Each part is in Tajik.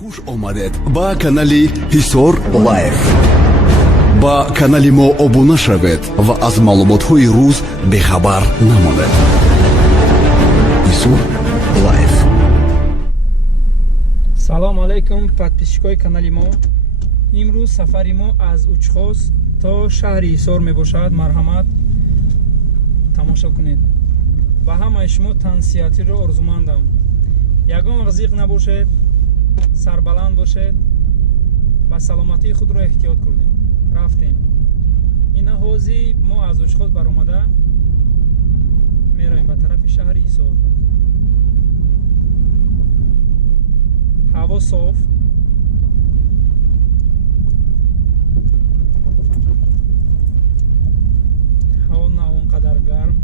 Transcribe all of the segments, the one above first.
хуш омадед ба канали Ҳисор лайв. ба канали мо обуна шавед ва аз маълумотҳои рӯз бехабар намонед. Ҳисор лайв. салому алайкум подписчикои канали мо. имрӯз сафари мо аз Учхоз то шаҳри Ҳисор мебошад. марҳамат, тамошо кунед. ба ҳамаи шумо тансиятиро орзумандам. ягон ғизиқ набошед, сарбаланд бошед, ба саломатии худро эҳтиёт кунед. рафтем. ина ҳози мо аз Учхоз баромада мероем ба тарафи шаҳри Ҳисор. ҳаво соф, ҳаво на он қадар гарм.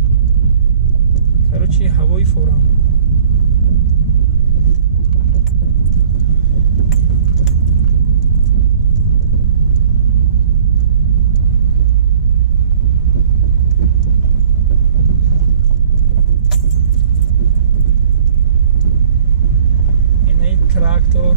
короче ҳавои форам. инаи трактор,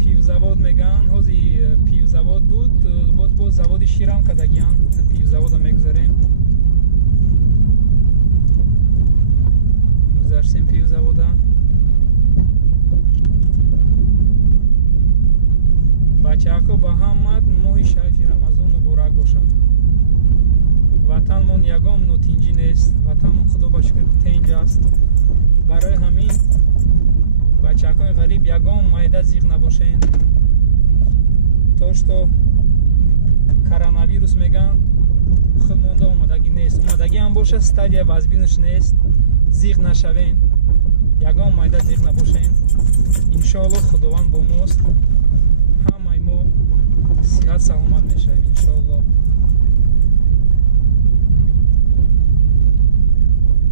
пивзавод меган. ҳози пивзавод буд, боз заводи ширам кадагиан. пивзавода мегузарем. гузаштем пивзавода. бачаҳако ба ҳамат моҳи шайфи рамазон муборак бошад. ватанмон ягон нотинҷӣ нест. ватанмон худо ба шукр тинҷ аст. барои ҳамин бачаҳакои ғариб ягон майда зиқ набошед. то што коронавирус меган, худмонда омадагӣ нест. омадагӣ ҳам боша, стадия вазбинаш нест. зиқ нашавен, ягон майда зиқ набошед. иншоаллоҳ худованд бо мост. ҳамаи мо сиҳат саломат мешавем иншоаллоҳ.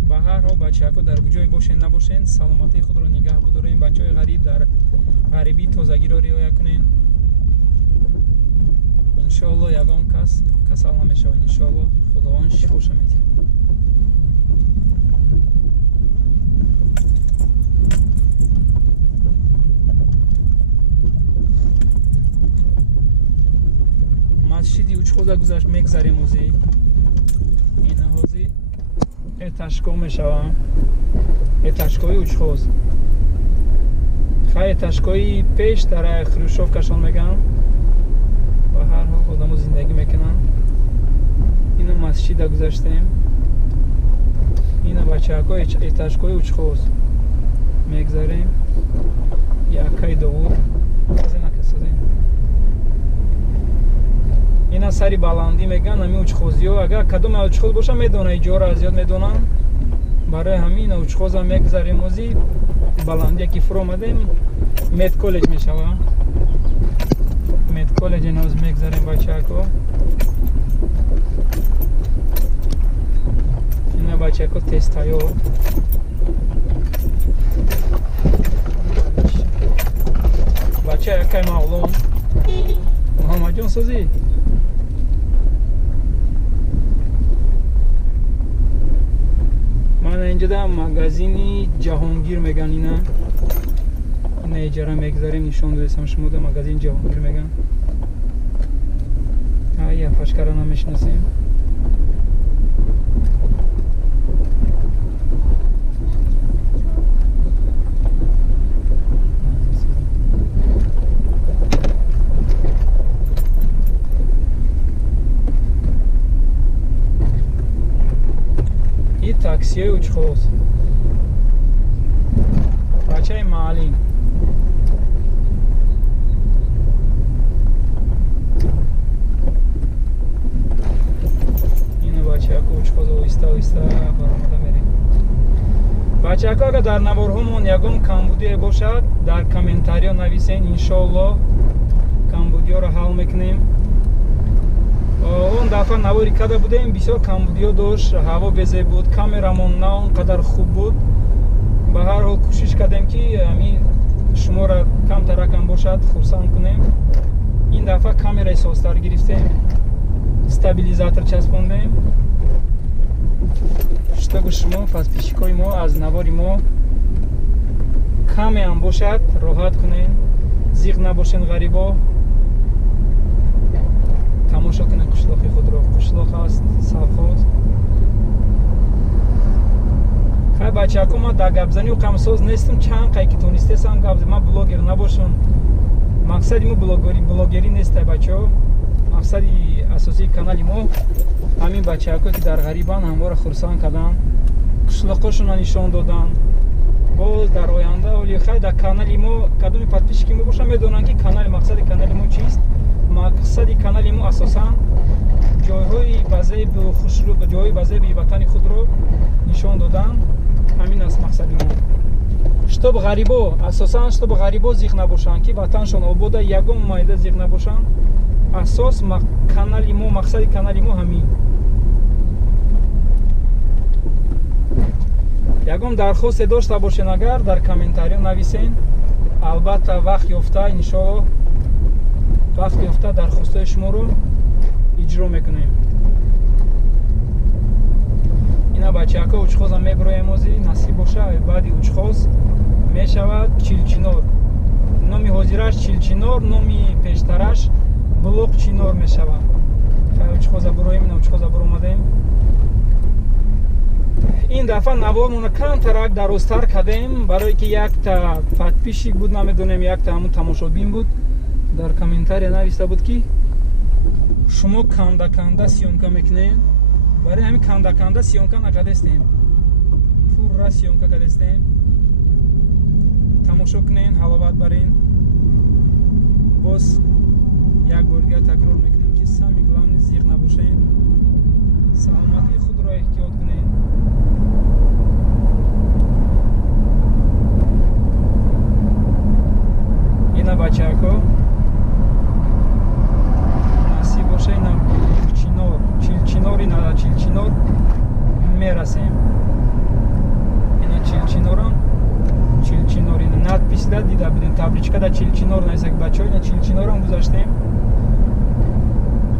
ба ҳар ҳол бачаҳако дар куҷое бошен набошен, саломатии худро нигаҳ бидорем. бачаҳои ғариб дар ғарибӣ тозагиро риоя кунен. иншоаллоҳ ягон кас касал намешавад. иншоаллоҳ худованд шифоша медиҳад. масҷиди Учхоза гузашт мегзарем. ҳози ина ҳози этажкоҳ мешавам. этажкоҳи Учхоз. хай этажкоҳи пеш дар хрушшовкашон меган. ба ҳар ҳол одамо зиндагӣ мекунанд. ина масҷида гузаштем. ина бачаҳако этажкоҳи Учхоз мегзарем. яккаи довуд ина сари баландӣ меган. ҳамин учхозиҳо агар кадом учхоз боша медонад, иҷора зиёд медонанд. барои ҳамин учхоза мегзарем. ҳози баландие ки фур омадем медколлеҷ мешавад. медколлеҷ ина ҳоз мегзарем бачаҳако. ина бачаҳако тестайёр. бачаҳ яккай маълум. муҳаммадҷон созӣ. мана инҷода магазини ҷаҳонгир меган. ина иҷара мегзарем. нишон додесам шумода магазини ҷаҳонгир меган. яфашкара намешиносем. таксиҳои Учхоз. бачаи маҳаллӣ. ина бачаҳако Учхоз оҳиста оҳиста баромада мерем. бачаҳако агар дар наворҳомон ягон камбудие бошад, дар комментариҳо нависен. иншоаллоҳ камбудиҳоро ҳал мекунем. он дафъа навори када будем, бисёр камбудиҳо дошт, ҳаво безеб буд, камерамон на он қадар хуб буд. ба ҳар ҳол кӯшиш кардем ки ҳамин шуморо камтаракам бошад хурсанд кунем. ин дафъа камераи созтар гирифтем. стабилизатор часпондем, чтобы шумо подписчикои мо аз навори мо каме ҳам бошад роҳат кунед, зиқ набошен ғарибо, тамошо кунед қишлоқи худро. Қишлоқ аст савхоз. хай бачако, ма дар гапзанию қамсоз нестам, чанд қай ки тонистесам гап, ма блогер набошам. мақсади мо блогерӣ нестай бачаҳо. мақсади асосии канали мо ҳамин бачаҳое ки дар ғарибан ҳамвора хурсанд кардан, қишлоқошона нишон додан. боз дар оянда оли хай дар канали мо кадоми подписчики мо бошанд медонанд ки канали мақсади канали мо чист. мақсади канали мо асосан ҷойҳои базеби хушрӯ, ҷойҳои базеби ватани худро нишон додан. ҳамин аст мақсади мо. чтоб ғарибо, асосан чтоб ғарибо зиқ набошанд ки ватаншон обода, ягон майда зиқ набошанд. асос канали мо, мақсади канали мо ҳамин. ягон дархосте дошта бошен агар дар комментариё нависен. албатта вақт ёфта иншоалло вақт ёфта дархостҳои шуморо иҷро мекунем. ина бачаҳако учхозам мебироем ҳозир, насиб боша баъди учхоз мешавад чилчинор. номи ҳозираш чилчинор, номи пештараш блоқчинор мешавад. хай учхоза бироем, ина учхоза биромадем. ин дафъа навормона камтарак дарозтар кардем, барое ки якта подписчик буд, намедонем якта ҳамун тамошобин буд, дар комментария нависта буд ки шумо канда сиёмка мекунем. барои ҳамин канда сиёмка накардестем, пурра сиёмка кардестем. тамошо кунен, ҳаловат барен. боз як бор дигар такрор мекунем ки сами главни зиқ набошен, саломатии худро эҳтиёт кунен. ина бачаҳако насиб боша, ина чилчинор мерасем. ина чилчинор ина надписда дида будем, табличкада чилчинор нависа ки бачаҳо, ина чилчинорам гузаштем.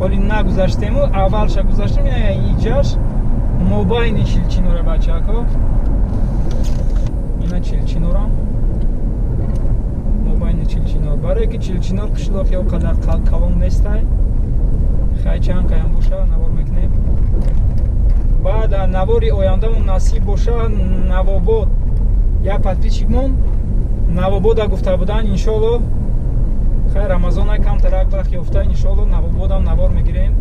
ҳоли нагузаштему, аввалша гузаштем, ина иҷаш мобайни чилчинора бачаҳако. ина чилчинорам мобайни чилчинор, барое ки чилчинор қишлоқ ё қадар калон нестай. хай чанд каям боша навор мекунем. баъд навори ояндамон насиб боша Навобод, як подписчикмон Навобода гуфта буданд, иншоалло хай рамазона камтарак вақт ёфта, иншоалло Навободам навор мегирем.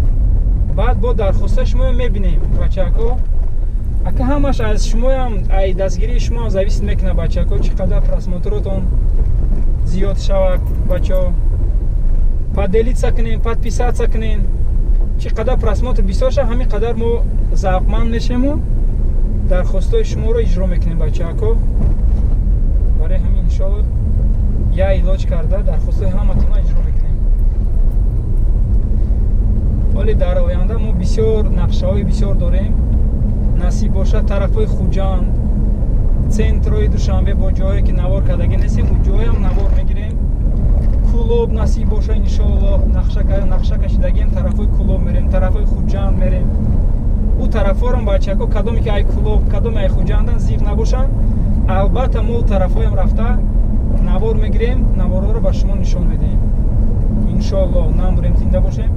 баъд бо дархоста шумоям мебинем бачаҳако. ака ҳамаш аз шумоям, ай дастгирии шумо зависит мекунад бачаҳако, чӣ қадар просмотротон зиёд шавад бачаҳо. поделиться кунем, подписаться кунем. чӣ қадар просмотр бисёр шавад, ҳамин қадар мо завқманд мешавему, дархостҳои шуморо иҷро мекунем бачаҳако. барои ҳамин иншоалло я илоҷ карда дархостҳои ҳаматонро иҷро мекунем. ҳоли дар оянда мо бисёр нақшаҳои бисёр дорем. насиб бошад тарафҳои хуҷанд, центрои душанбе бо ҷое ки навор кардагӣ нестем, у ҷоям навор мегирем. кулоб насиб боша иншоалло, нақша кашидагием тарафҳои кулоб мерем, тарафҳои хуҷанд мерем. у тарафҳорам бачаҳако кадоме ки ай кулоб, кадоме ай хуҷандан зиқ набошанд, албатта мо тарафҳоям рафта навор мегирем, наворҳоро ба шумо нишон медиҳем. иншоалло намбурем, зинда бошем.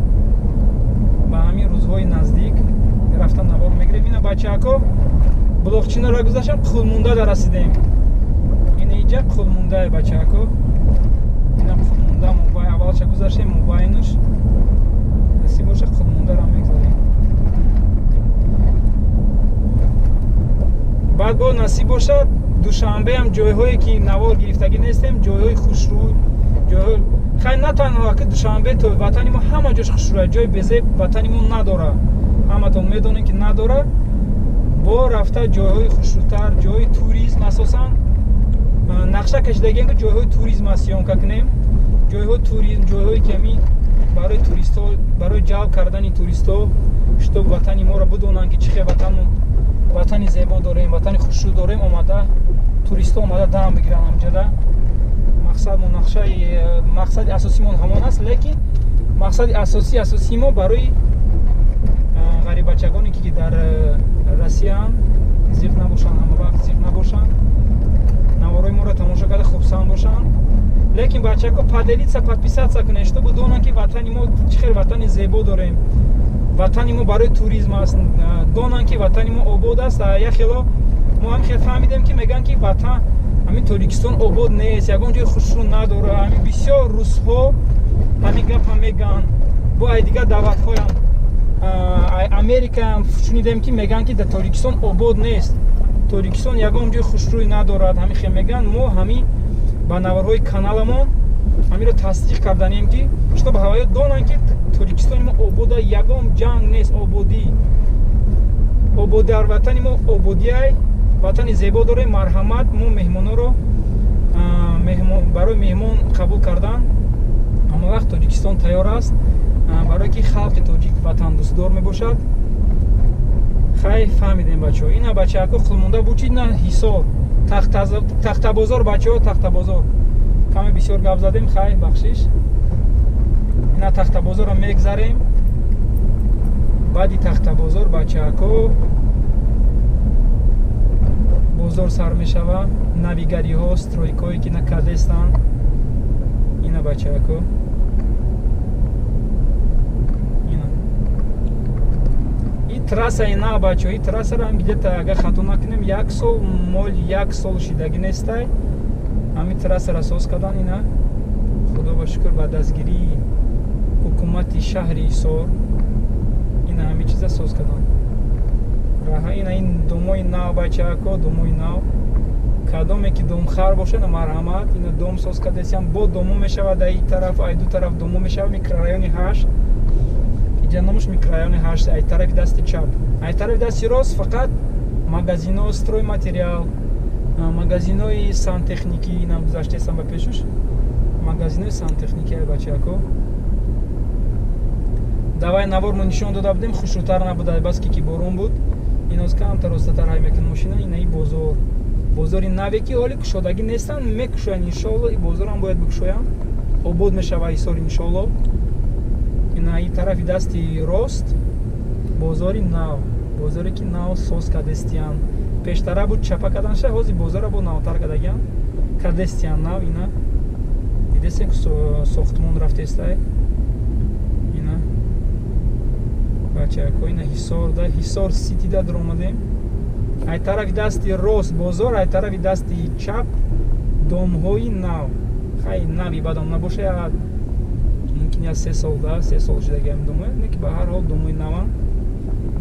ба ҳамин рӯзҳои наздик рафта навор мегирем. ина бачаҳако блоқчинора гузаштам, қулмунда расидем. ина иҷа қулмунда бачаҳако. ина қулмунда мобай аввалша гузаштем, мобайнуш насиб боша қулмундаро мегзарем. баъд бо насиб бошад душанбеам ҷойҳое ки навор гирифтагӣ нестем, ҷойҳои хушрӯй, ҷойҳои хай на танҳо ки душанбе то ватани мо ҳама ҷош хушрӯя, ҷои безеб ватани мо надора, ҳаматон медонем ки надора. бо рафта ҷойҳои хушрӯтар, ҷойҳои туризм, асосан нақша кашидагием ки ҷойҳои туризм сиёмка кунем. ҷойҳои туризм, ҷойҳои ками барои туристҳо, барои ҷалб кардани туристҳо, чтоб ватани моро бидонанд ки чӣ хел ватани зебо дорем, ватани хушрӯ дорем, омада туристҳо омада дам бигиранд ҳамҷода. мақсади асосимон ҳамон аст, лекин мақсади асосии мо барои дар Россиян зиқ набошанд, ҳама вақт зиқ набошанд, наворои моро тамошо карда хубсанд бошанд. Лекин бачако поделиться, подписаться кунед, чтобы донанд ки ватани мо чӣ хел ватани зебо дорем, ватани мо барои туризм аст, донанд ки ватани мо обод аст. Як хело мо ҳам хел фаҳмидем ки мегӯянд ки ватан ҳамин Тоҷикистон обод нест, ягон ҷои хушрӯ надора. Ҳамин бисёр русҳо ҳамин гапа мегӯянд, бо ай дигар давлатҳоям Америкаам шунидем ки мегӯянд ки дар Тоҷикистон обод нест, Тоҷикистон ягон ҷои хушрӯй надорад. Ҳамин хел мегӯянд. Мо ҳамин ба наварҳои каналамон ҳаминро тасдиқ карданем ки чтобы ҳавоё донанд ки Тоҷикистони мо обода, ягон ҷанг нест, ободӣ дар ватани мо ободиай, ватани зебо дорем. Марҳамат, мо меҳмонҳоро барои меҳмон қабул кардан ҳама вақт Тоҷикистон тайёр аст, барое ки халқи тоҷик ватандӯстдор мебошад. Хай фаҳмидем бачаҳо. Ина бачаҳако хулмонда бучид на ҳисор тахтабозор, бачаҳо тахтабозор каме бисёр гап задем. Хай бахшиш. Ина тахтабозорро мегзарем. баъди тахтабозор бачаҳако бозор сар мешава. навигариҳо, стройкое ки на кадестанд. ина бачаҳако трассаи нав бачаҳо, и трассаро ҳам где-то агар хато накунем 1 сол, мол 1 сол шидагӣ нестай. ҳамин трассаро соз кардан. ина худо ба шукр ба дастгирии ҳукумати шаҳри Ҳисор ина ҳамин чиза соз кардан. раҳа ина ин домои нав бачаҳако, домои нав кадоме ки домхар бошад марҳамат, ина дом соз кардасиам. бо домо мешавад ай тараф, ай ду тараф домо мешавад. микрорайони 8 ҷаномуш микрорайони 8, ай тарафи дасти чап, ай тарафи дасти рост фақат магазино стройматериал, магазинои сантехникӣ. инам гузаштесам ба пешуш магазинои сантехникӣ. ай бачаҳако давай навор мо нишон дода будем, хушрӯтар набуда, баски ки борон буд. иноз камтар ростатар ҳай мекунад мошина. ина и бозор, бозори наве ки ҳоли кушодагӣ нестан, мекушоянд иншоалло. и бозорам бояд бикушоянд, обод мешава Ҳисор иншоалло. ина и тарафи дасти рост бозори нав, бозоре ки нав соз кардестиянд. пештара буд чапа карданша, ҳозир бозора бо навтар кардагиянд, кардестиянд нав. ина дидесем ки сохтмон рафтестай. ина бачаҳако ина Ҳисор да Ҳисор ситида даромадем. ай тарафи дасти рост бозор, ай тарафи дасти чап домҳои нав. хай нави бадам набошад, мумкин я 3 сол да 3 сол шидагиам домо, не ки ба ҳар ҳол домои навам.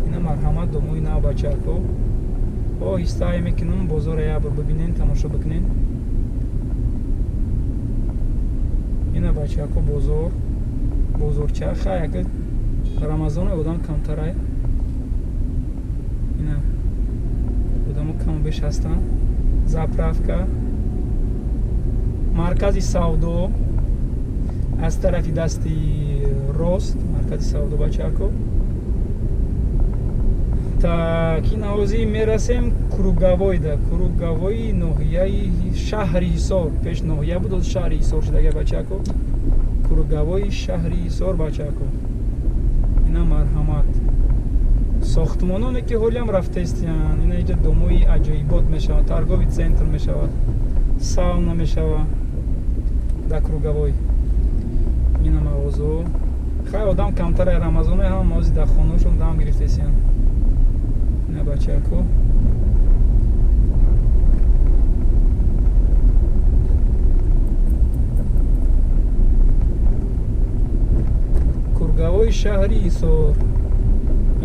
ина марҳамат, домои нав бачаҳако. оҳиста ҳай мекунам, бозора ябр бибинен, тамошо бикунен. ина бачаҳако бозор, бозорча. хай яка рамазоне одам камтарай. ина одамо каму беш ҳастанд. заправка, маркази савдо аз тарафи дасти рост, маркази савдо бачаҳако. так ина ҳозир мерасем круговой да круговои ноҳияи шаҳри Ҳисор. пеш ноҳия буд, ҳозир шаҳри Ҳисор шудага бачаҳако. круговои шаҳри Ҳисор бачаҳако. ина марҳамат. сохтмононе ки ҳолиам рафтестиянд. ина иҷа домои аҷоибот мешавад, торгови центр мешавад, сауна мешавад дар круговой. ина мағозо. хай одам камтаре рамазоне ҳам ҳозир дар хонаҳошон дам гирифтесиянд. ина бачаҳако круговои шаҳри Ҳисор.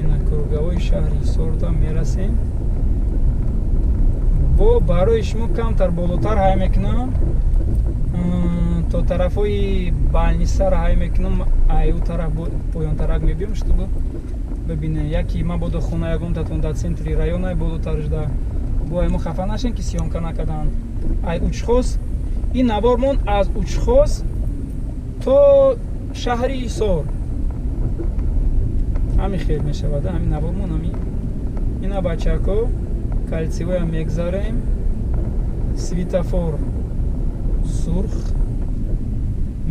ина круговои шаҳри Ҳисорда мерасем. бо барои шумо камтар болотар ҳай мекунам, то тарафҳои балнисар ҳай мекунам. аю тараф поёнтарак мебиём, чтобы бибинем. яки мабодо хона ягон татон дар центри районай болотар жда. бо ай мо хафа нашем ки сиёмка накардан. ай учхоз ин навормон аз учхоз то шаҳри Ҳисор. ҳамин хел мешавад, ҳамин навормон ҳамин. ина бачаҳако калсивоям мегзарем. светофор сурх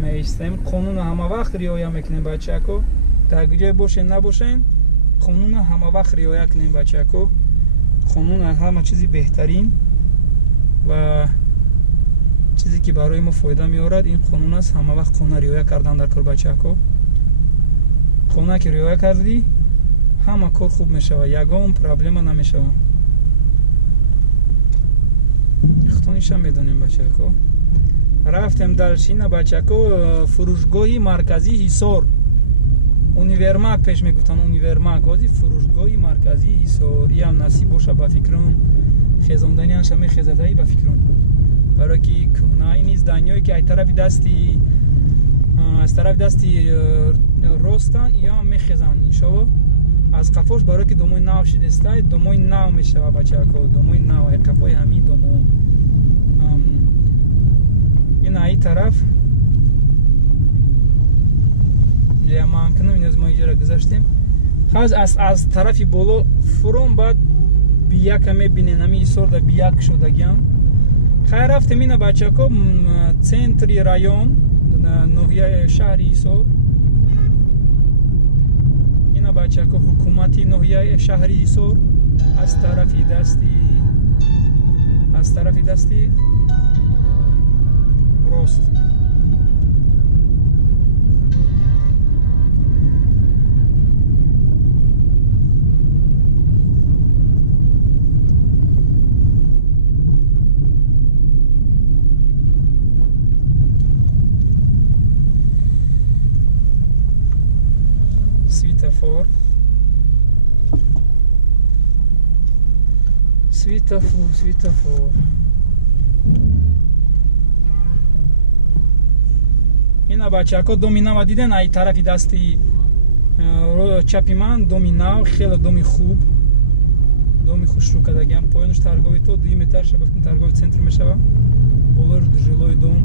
меистем. қонуна ҳама вақт риоя мекунем бачаҳако. дар куҷое бошен набошен, қонуна ҳама вақт риоя кунем бачако. қонун аз ҳама чизи беҳтарин ва чизе ки барои мо фоида меорад ин қонун аст. Ҳама вақт қонуна риоя кардан дар кор бачако. қонуна ки риоя кардӣ ҳама кор хуб мешава, ягон проблема намешава. ихтониша медонем бачако. рафтем далшина бачако фурӯшгоҳи марказии Ҳисор. Универмаг пеш мегуфтан, универмаг ҳози фурӯшгоҳи марказии Ҳисор. Иам насиб боша ба фикрам, хезонданиаша мехезадаи ба фикрам. Барои ки кӯҳна ин изданиҳое ки аз тарафи дасти ростан иам мехезанд иншоалло. Аз қафош барои ки домои нав шидестай, домои нав мешава бачако, домои нав, қафои ҳамин домо. ин аи тараф ҷамъкунам, ин аз мо иҷора гузаштем. ҳаз аз тарафи боло фурон баъд бияка мебинен, ҳамин Ҳисор да бияк шудагиам. Хайр рафтем ина бачако центри район, ноҳияи шаҳри Ҳисор. ина бачако ҳукумати ноҳияи шаҳри Ҳисор аз тарафи дасти рост. Светофор. ина бачако доми нава диден, ай тарафи дасти чапи ман доми нав, хеле доми хуб, доми хушрӯ кардагиам. Поёнаш таргови то 2 метр шабафкин таргови центр мешава. Болош жилои дом.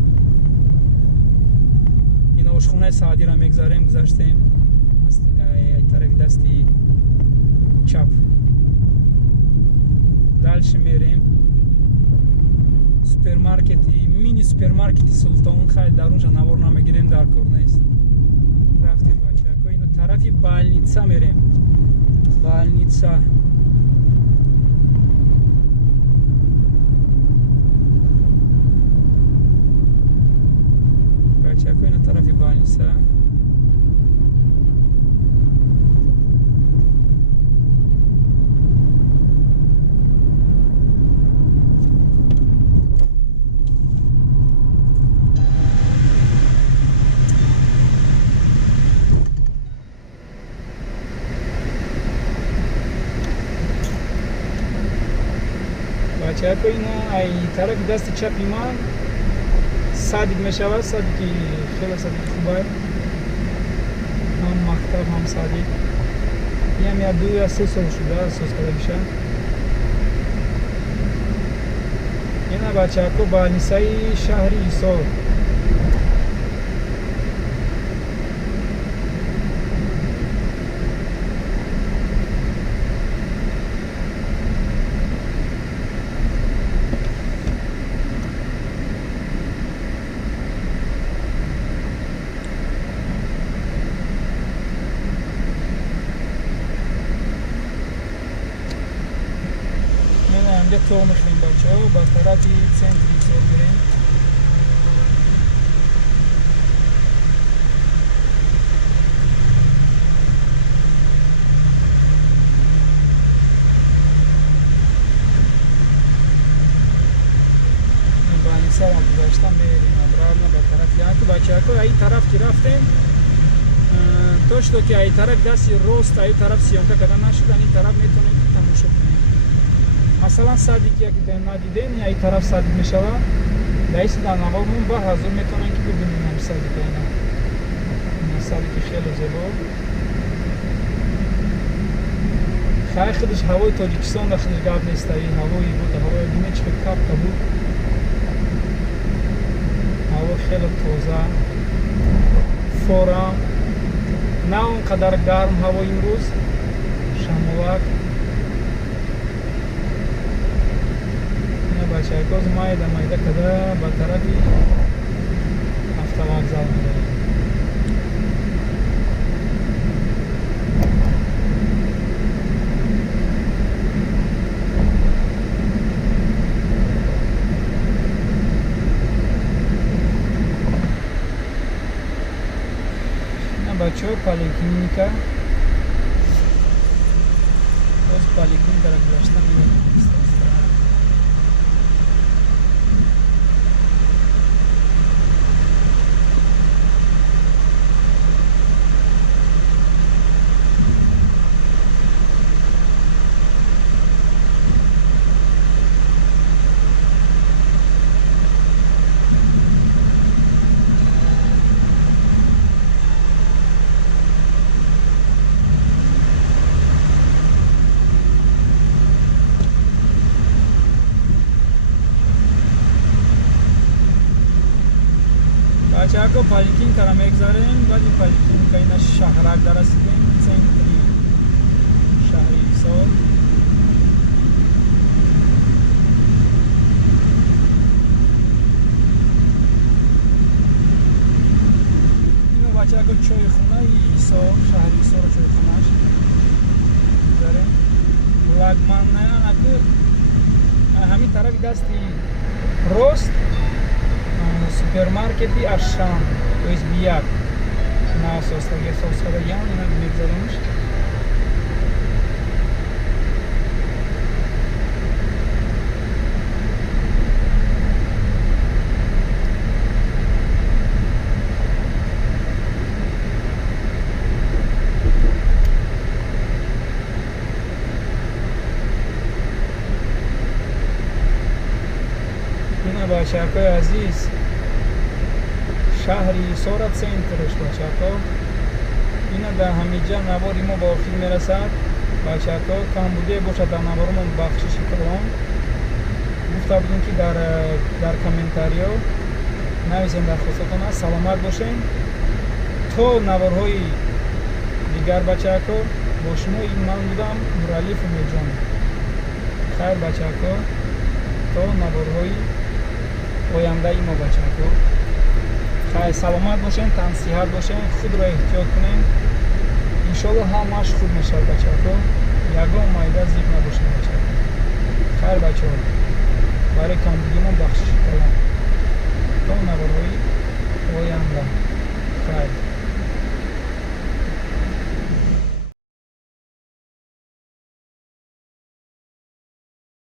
ина ошхонаи Саъдиро мегзарем, гузаштем. ай тарафи дасти чап. дальше мерем. Супермаркети, мини супермаркети Султон, хай дар онҷа навор намегирем, дар кор нест. Рафтем бачако, ина тарафи больница мерем. Больница. Бачако, ина тарафи больница. бачако, ина ай тарафи дасти чапи ман садик мешавад. Садики хеле садики хубай, ҳам мактаб, ҳам садик. иам я 2 я 3 сол шуда созкардагиша. ина бачако больницаи шаҳри Ҳисор. то мехлем бачаҳо ба тарафи центри Ҳисор мерем. больницаро гузашта мерем обратно ба тарафи янки бачаҳо. Ай тараф ки рафтем, то что ки ай тарафи дасти рост, ай тараф сиёмка карда нашудан, ин тараф метавонем тамошо кунем. Масалан садики яке надидем, ай тараф садик мешава. Даиси дар навомон ба ҳазур метавонем ки бибинем садика. ина садики хеле зебо. хай худиш ҳавои Тоҷикистон да худиш гап нестаи. ҳавои буд, ҳавои бине чӣ капка буд. ҳаво хеле тоза. форам. На он қадар гарм ҳаво имрӯз. шамолак. бачаҳо майда када ба тарафи автовокзал меравем. поликлиника. Боз поликлиникаро гузашта мебинем. бачаҳако поликлиникаро мегзарем, баъди поликлиника ина шаҳрак расидем, центри шаҳри Ҳисор. ина бачаҳако чойхонаи Ҳисор, шаҳри Ҳисор чойхонаш мегзарем. лагманнаянаку ҳамин тарафи дасти рост супермаркети Ашшам, то есть Бияк, на состагиян ина мегзаремш. ина бачаҳакои азиз шаҳри Ҳисора центрш бачаҳако. ина дар ҳамиҷа навори мо ба охир мерасад. бачаҳако камбудие бошад дар наворимон бахшиши калон. гуфта будем ки дар комментариё нависем дархостатона. саломат бошем. то наворҳои дигар бачаҳако бо шумо ман будам Нуралиев Умедҷон. хайр бачаҳако, то наворҳои ояндаи мо бачаҳако. хайр саломат бошем, тансиҳат бошем, худро эҳтиёт кунем. иншоалло ҳамааш хуб мешавад бачаҳако. ягон майда зиб набошем бачаҳако. хайр бачаҳо, барои камбудимон бахшиши калон. то наворҳои оянда. хайр.